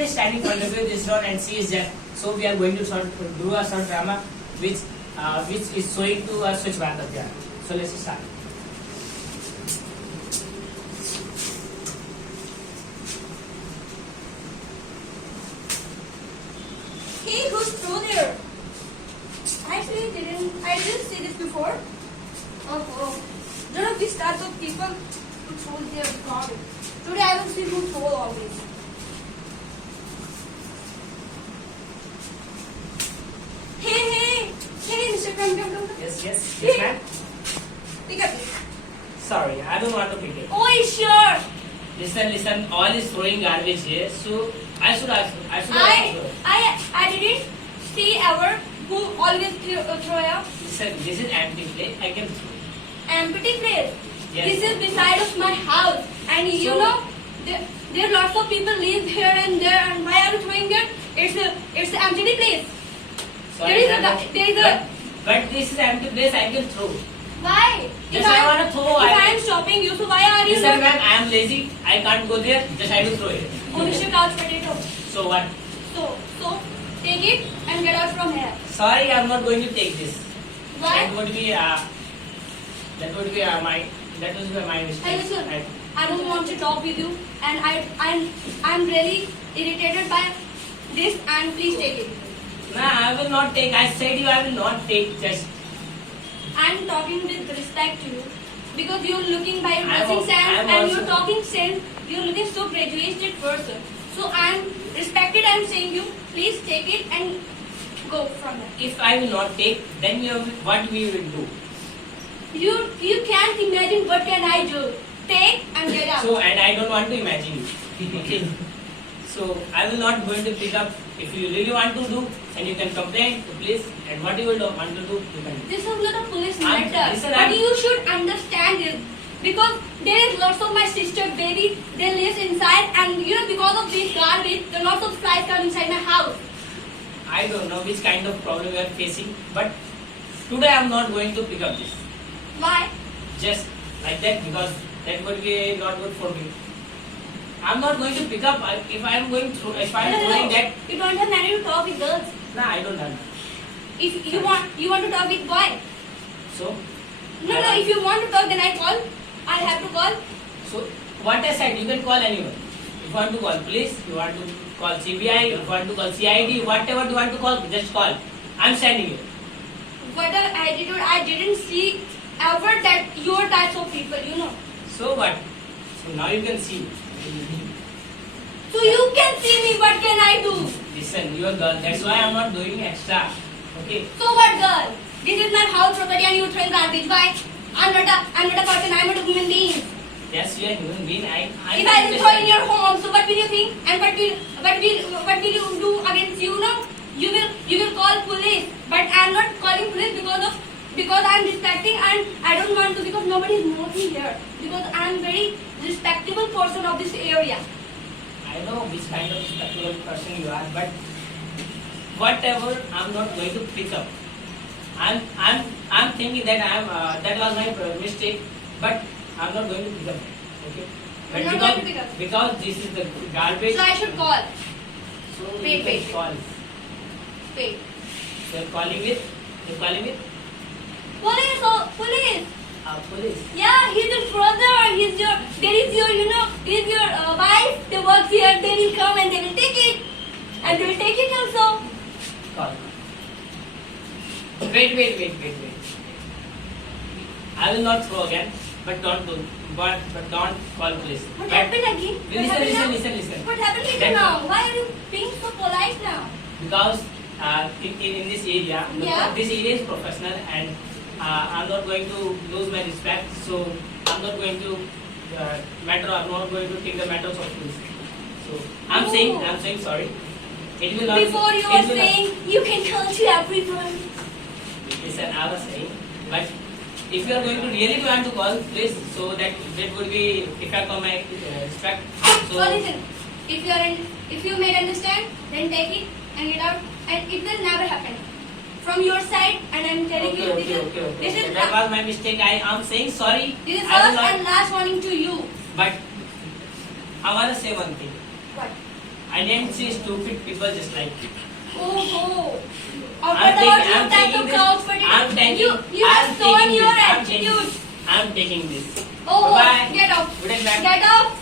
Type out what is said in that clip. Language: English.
everyone is standing in front of you this round and sees that. So we are going to do a short drama which is showing to a Swachh Bharat Abhiyan. So let's start. Hey, who's through there? Actually, I didn't see this before. Oh. None of these types of people who throw their garbage. Today I will see who throw all this. Hey, Mr. Come. Yes, Hey. ma'am. Pick up this. Sorry, I don't want to pick it. Oh, sure. Listen. All is throwing garbage here, so I should also I didn't see ever who always throw out Listen, this is empty place. I can throw. empty place. Yes. This is beside of my house, and you So- know there are lots of people live here and there. And why are you throwing there? It's an empty place. Sorry, There is a- but this is empty place. I can throw. Why? Just I wanna throw. If I am stopping you, so why are you Listen, not? ma'am, I am lazy. I can't go there. Just I will throw it. Oh, Mr. Couch Potato. So what? So take it and get out from here. Sorry, I'm not going to take this. Why? That would be my mistake. Hey, listen. I don't want to talk with you, and I'm really irritated by this. And please take it. Nah, I will not take. I said you, I will not take. Just I'm talking with respect to you because you're looking by your I'm dressing al- sense I'm and also- you're talking sense. You're looking so graduated person. So I'm respected. I'm saying you please take it and go from there. if I will not take, then what we will do? You can't imagine what can I do. Take and get out. So, and I don't want to imagine you. Okay. So I will not going to pick up. If you really want to do, and you can complain to police, and what you will want to do, you can do. This is not a police I'm- matter. listen, But I'm- you should understand this. Because there is lots of my sister baby, they live inside, and because of this garbage, there are lots of flies come inside my house. I don't know which kind of problem you are facing, but today I am not going to pick up this. Why? Just like that, because that would be not good for me. I'm not going to pick up. If I am going through, if I am doing that, You don't have money to talk with girls. nah, I don't have. If you want to talk with boy. So, No, if you want to talk, then I call. I have to call. so what I said, you can call anyone. If you want to call police, you want to call CBI, you want to call CID, whatever you want to call, just call. I'm standing here. What a attitude! I didn't see ever that your types of people. So what? So now you can see. So you can see me. What can I do? Listen, you are girl. That's why I'm not doing extra. Okay. So what, girl? This is my house property, and you throwing garbage. Why? I'm not a person. I'm not a human being. Yes, you are human being. If I will throw in your home, so what will you think? And what will you do against you? No, you will call police. But I'm not calling police because I'm respecting and I don't want to because nobody is working here. Because I'm very respectable person of this area. I know which kind of respectable person you are, but whatever, I'm not going to pick up. I'm thinking that that was my mistake, but I'm not going to pick up. Okay. But You're not going to pick up. because this is the garbage. So I should call. So Wait, you can wait. call. Wait. You're calling it. Police! Oh, police! Police. Yeah, he's your brother. He's your wife. They work here. They will come and they will take it, and they will take it also. Call. Wait. I will not throw again, but don't don't call police. What But happened again? What happened now? Listen. What happened later That- now? Why are you being so polite now? Because in this area, Yeah. this area is professional, and I'm not going to lose my respect. So I'm not going to I'm not going to take the matters of police. So I'm No. saying sorry. It will not. Before you it were will not- saying you can tell to everyone. Listen, I was saying, but if you are going to really want to call police, so that would be effect on my respect. So listen, if you made understand, then take it and get out, and it will never happen from your side. And I'm telling you, this is That was my mistake. I am saying sorry. this is I will first not- and last warning to you. But I want to say one thing. What? I didn't see stupid people just like you. Oh. I'm What about your I'm type taking of this. crowds for I'm taking. You have I'm shown taking your this. I'm taking attitude. this. I'm taking this. Oh, Bye. get off. Good and bad. Get off.